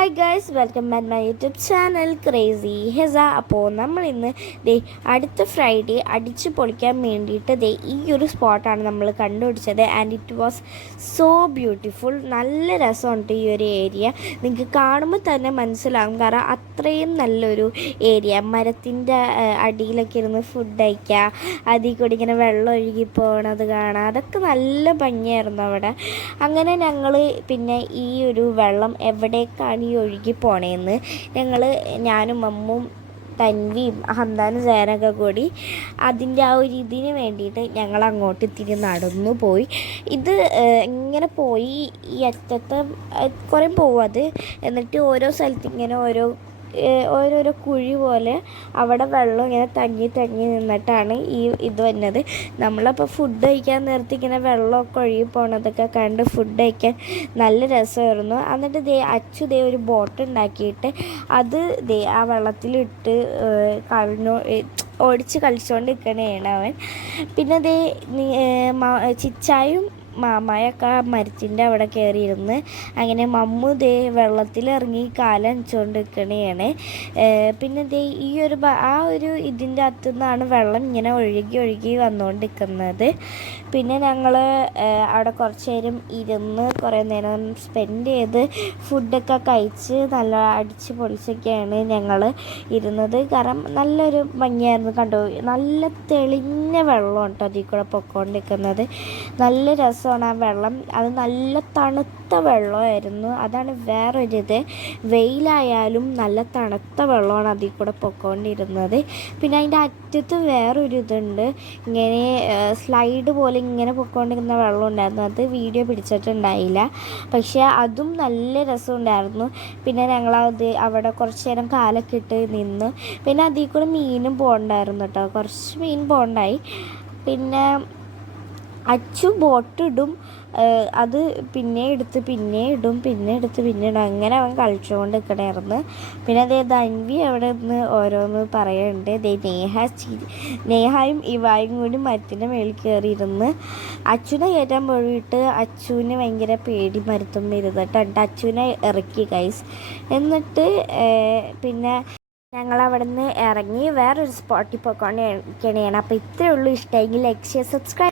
Hi guys welcome back my YouTube channel crazy Hesa അപ്പോൾ നമ്മൾ ഇന്ന് ദേ അടുത്ത ഫ്രൈഡേ അടിച്ച് പൊളിക്കാൻ വേണ്ടിയിട്ട് ദേ ഈ ഒരു സ്പോട്ടാണ് നമ്മൾ കണ്ടുപിടിച്ചത്. And it was so beautiful നല്ല രസമുണ്ട് ഈ ഒരു ഏരിയ നിങ്ങൾക്ക് കാണുമ്പോൾ തന്നെ മനസ്സിലാകും കാരണം അത്രയും നല്ലൊരു ഏരിയ മരത്തിന്റെ അടിയിലൊക്കെ ഇരുന്ന് ഫുഡ് കഴിക്കുക. അതിൽ കൂടി ഇങ്ങനെ വെള്ളം ഒഴുകി പോകണത് കാണാം. അതൊക്കെ നല്ല ഭംഗിയായിരുന്നു അവിടെ. അങ്ങനെ ഞങ്ങൾ പിന്നെ ഈ ഒരു വെള്ളം എവിടേക്കാണ് ഒഴുകി പോണേന്ന് ഞങ്ങൾ ഞാനും അമ്മും തൻവിയും ഹംദാനും സേനൊക്കെ കൂടി അതിന്റെ ആ ഒരു ഇതിന് വേണ്ടിയിട്ട് ഞങ്ങൾ അങ്ങോട്ട് തിരി നടന്നു പോയി. ഇത് ഇങ്ങനെ പോയി ഈ അറ്റത്ത് കുറേ പോവും അത്. എന്നിട്ട് ഓരോ സ്ഥലത്ത് ഇങ്ങനെ ഓരോ ഓരോരോ കുഴി പോലെ അവിടെ വെള്ളം ഇങ്ങനെ തങ്ങി തങ്ങി നിന്നിട്ടാണ് ഈ ഇത് വന്നത് നമ്മളപ്പോൾ ഫുഡ് കഴിക്കാൻ നേരത്തെ ഇങ്ങനെ വെള്ളമൊക്കെ ഒഴുകി പോണതൊക്കെ കണ്ട് ഫുഡ് കഴിക്കാൻ നല്ല രസമായിരുന്നു. എന്നിട്ട് ദേ അച്ചു ദേ ഒരു ബോട്ട് ഉണ്ടാക്കിയിട്ട് അത് ദേ ആ വെള്ളത്തിലിട്ട് കഴിഞ്ഞു ഓടിച്ച് കളിച്ചുകൊണ്ട് നിൽക്കണേണ് അവൻ. പിന്നെ ദേ ചിച്ചായും മാമായൊക്കെ ആ അവിടെ കയറിയിരുന്ന് അങ്ങനെ മമ്മു ദേ വെള്ളത്തിലിറങ്ങി കാലനച്ചുകൊണ്ട് നിൽക്കണേണ് പിന്നെ ദേ ഈ ഒരു ആ ഒരു ഇതിന്റെ അകത്തു നിന്നാണ് വെള്ളം ഇങ്ങനെ ഒഴുകി ഒഴുകി വന്നുകൊണ്ടിരിക്കുന്നത് പിന്നെ ഞങ്ങൾ അവിടെ കുറച്ച് നേരം ഇരുന്ന് കുറേ നേരം സ്പെൻഡ് ചെയ്ത് ഫുഡൊക്കെ കഴിച്ച് നല്ല അടിച്ച് പൊളിച്ചൊക്കെയാണ് ഞങ്ങൾ ഇരുന്നത്. കാരണം നല്ലൊരു ഭംഗിയായിരുന്നു കണ്ടു? നല്ല തെളിഞ്ഞ വെള്ളം കേട്ടോ അതിൽ കൂടെ പൊക്കോണ്ടിരിക്കുന്നത്. നല്ല രസമാണ് ആ വെള്ളം. അത് നല്ല തണുത്ത വെള്ളമായിരുന്നു. അതാണ് വേറൊരിത്. വെയിലായാലും നല്ല തണുത്ത വെള്ളമാണ് അതിൽ കൂടെ പൊക്കോണ്ടിരുന്നത്. പിന്നെ അതിന്റെ അറ്റത്ത് വേറൊരു ഇതുണ്ട് ഇങ്ങനെ സ്ലൈഡ് പോലെ ഇങ്ങനെ പൊക്കോണ്ടിരുന്ന വെള്ളം ഉണ്ടായിരുന്നു. അത് വീഡിയോ പിടിച്ചിട്ടുണ്ടായില്ല. പക്ഷേ അതും നല്ല രസമുണ്ടായിരുന്നു. പിന്നെ ഞങ്ങളത് അവിടെ കുറച്ച് നേരം കാലൊക്കെ ഇട്ട് നിന്ന് പിന്നെ അതിൽ കൂടെ മീനും പോകണ്ടായിരുന്നു കേട്ടോ. കുറച്ച് മീൻ പോകണ്ടായി. പിന്നെ അച്ചു ബോട്ടിടും അത് പിന്നെ എടുത്ത് പിന്നെ ഇടും പിന്നെ എടുത്ത് പിന്നെ ഇടും. അങ്ങനെ അവൻ കളിച്ചുകൊണ്ട് നിൽക്കണമായിരുന്നു പിന്നെ അതേ ധൻവി അവിടെ നിന്ന് ഓരോന്ന് പറയുന്നുണ്ട് ദേ നേഹ നേഹയും നേഹായും ഇവായും കൂടി മരത്തിന്റെ മേളിൽ കയറിയിരുന്ന് അച്ഛനെ കയറ്റാൻ പോയിട്ട് അച്ചുവിന് ഭയങ്കര പേടി മരത്തും ഇരുന്നിട്ട് എന്നിട്ട് അച്ചുവിനെ ഇറക്കി കൈസ് എന്നിട്ട് പിന്നെ ഞങ്ങൾ അവിടെ നിന്ന് ഇറങ്ങി വേറൊരു സ്പോട്ടിൽ പോയിക്കൊണ്ടിരിക്കണേ അപ്പോൾ ഇത്രയേ ഉള്ളൂ. ഇഷ്ടമെങ്കിൽ ലൈക്ക് ചെയ്യുക സബ്സ്ക്രൈബ്